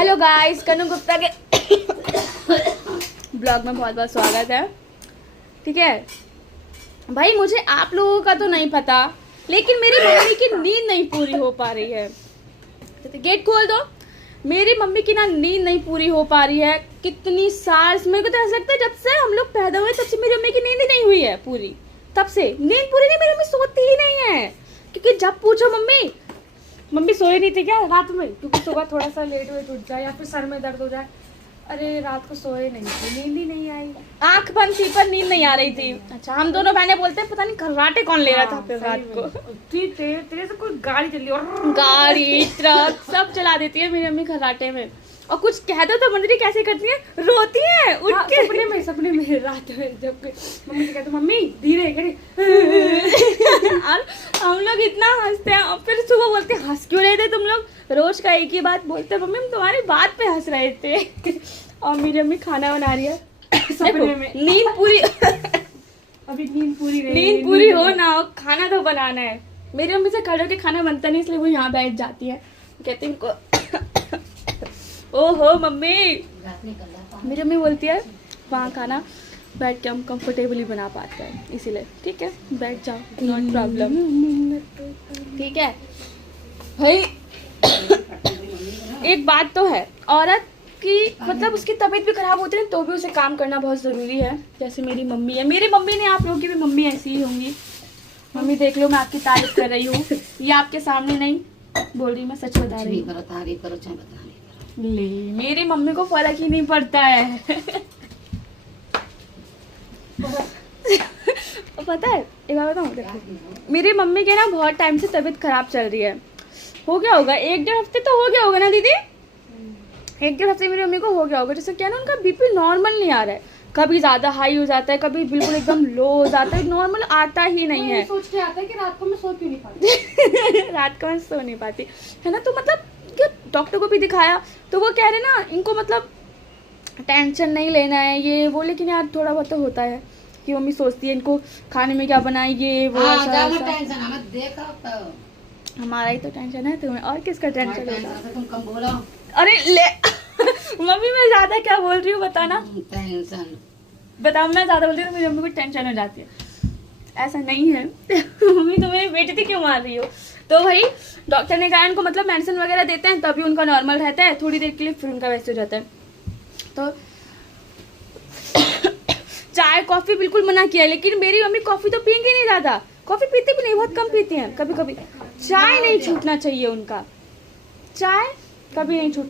Hello guys, कनु गुप्ता के blog में बहुत बहुत स्वागत है। ठीक है भाई, मुझे आप लोगों का तो नहीं पता, लेकिन मेरी मम्मी की नींद नहीं पूरी हो पा रही है। गेट खोल दो। मेरी मम्मी की ना नींद नहीं पूरी हो पा रही है। कितनी साल मेरे को तो ऐसा लगता है जब से हम लोग पैदा हुए तब से मेरी मम्मी की नींद ही नहीं हुई है पूरी। तब से नींद पूरी नहीं, मेरी मम्मी सोती ही नहीं है। क्योंकि जब पूछो मम्मी सोई नहीं थी क्या रात में, क्योंकि सुबह थोड़ा सा लेट वेट उठ जाए या फिर सर में दर्द हो जाए, अरे रात को सोए नहीं थे, नींद ही नहीं आई, आंख बंद थी पर नींद नहीं आ रही थी। अच्छा, हम दोनों बहनें बोलते हैं पता नहीं खर्राटे कौन ले रहा था फिर रात को। तेरे से कोई गाड़ी चली और गाड़ी ट्रक सब चला देती है मेरी मम्मी खर्राटे में। और कुछ कह दो तो मंजरी कैसे करती है, रोती है उठ के। सपने में रात में जब मम्मी से कहते मम्मी धीरे करे और हम लोग इतना हंसते हैं और फिर सुबह बोलते हैं हंस क्यों रहे थे तुम लोग। रोज का एक ही बात बोलते हैं, मम्मी हम तुम्हारी बात पे हंस रहे थे। और मेरी मम्मी खाना बना रही है सपने में। नींद पूरी अभी नींद पूरी हो ना हो, खाना तो बनाना है। मेरी मम्मी से खड़े होकर खाना बनता नहीं, इसलिए वो यहाँ बैठ जाती है। कहती है इनको ओहो मम्मी, मेरी मम्मी बोलती है वहाँ खाना बैठ के हम कंफर्टेबली बना पाते हैं, इसीलिए ठीक है बैठ जाओ, नॉट प्रॉब्लम। ठीक है भाई, एक बात तो है, औरत की मतलब उसकी तबीयत भी खराब होती है तो भी उसे काम करना बहुत ज़रूरी है। जैसे मेरी मम्मी है, मेरी मम्मी ने, आप लोगों की भी मम्मी ऐसी ही होंगी। मम्मी देख लो, मैं आपकी तारीफ कर रही हूँ, ये आपके सामने नहीं बोल रही, मैं सच बता रही हूँ। ले, मेरी मम्मी को फर्क ही नहीं पड़ता है। पता है एक बार बताऊँ, देखो मेरी मम्मी के ना बहुत टाइम से तबीयत खराब चल रही है। हो गया होगा 1-1.5 हफ्ते तो हो गया होगा ना दीदी, 1-1.5 हफ्ते मेरी मम्मी को हो गया होगा। जैसे क्या ना, उनका बीपी नॉर्मल नहीं आ रहा है, कभी ज़्यादा हाई हो जाता है, कभी बिल्कुल एकदम लो हो जाता है, नॉर्मल आता ही नहीं है। सोच के आता है कि रात को मैं सो क्यों नहीं पाती। रात को मैं सो नहीं पाती है ना, तो मतलब डॉक्टर को भी दिखाया तो वो कह रहे ना इनको मतलब टेंशन नहीं लेना है ये वो, लेकिन यार थोड़ा बहुत तो होता है कि मम्मी सोचती है इनको खाने में क्या बनाए ये वो। हमारा ही तो टेंशन है, तुम्हें और किसका टेंशन होगा। अरे ले मम्मी मैं ज्यादा क्या बोल रही हूँ बताना, बताओ मैं ज्यादा बोल रही हूँ तो मेरी मम्मी को टेंशन हो जाती है। ऐसा नहीं है मम्मी तुम्हें बेइज्जती क्यों मार रही हो। तो भाई डॉक्टर ने कहा इनको मतलब मेडिसिन वगैरह देते हैं तभी उनका नॉर्मल रहता है, थोड़ी देर के लिए फिर उनका वैसे हो जाता है। तो चाय कॉफी बिल्कुल मना किया है, लेकिन मेरी मम्मी कॉफी तो पियेंगी नहीं, ज्यादा कॉफी पीती भी नहीं, बहुत कम पीती हैं। कभी कभी चाय नहीं छूटना चाहिए उनका, चाय कभी नहीं छूट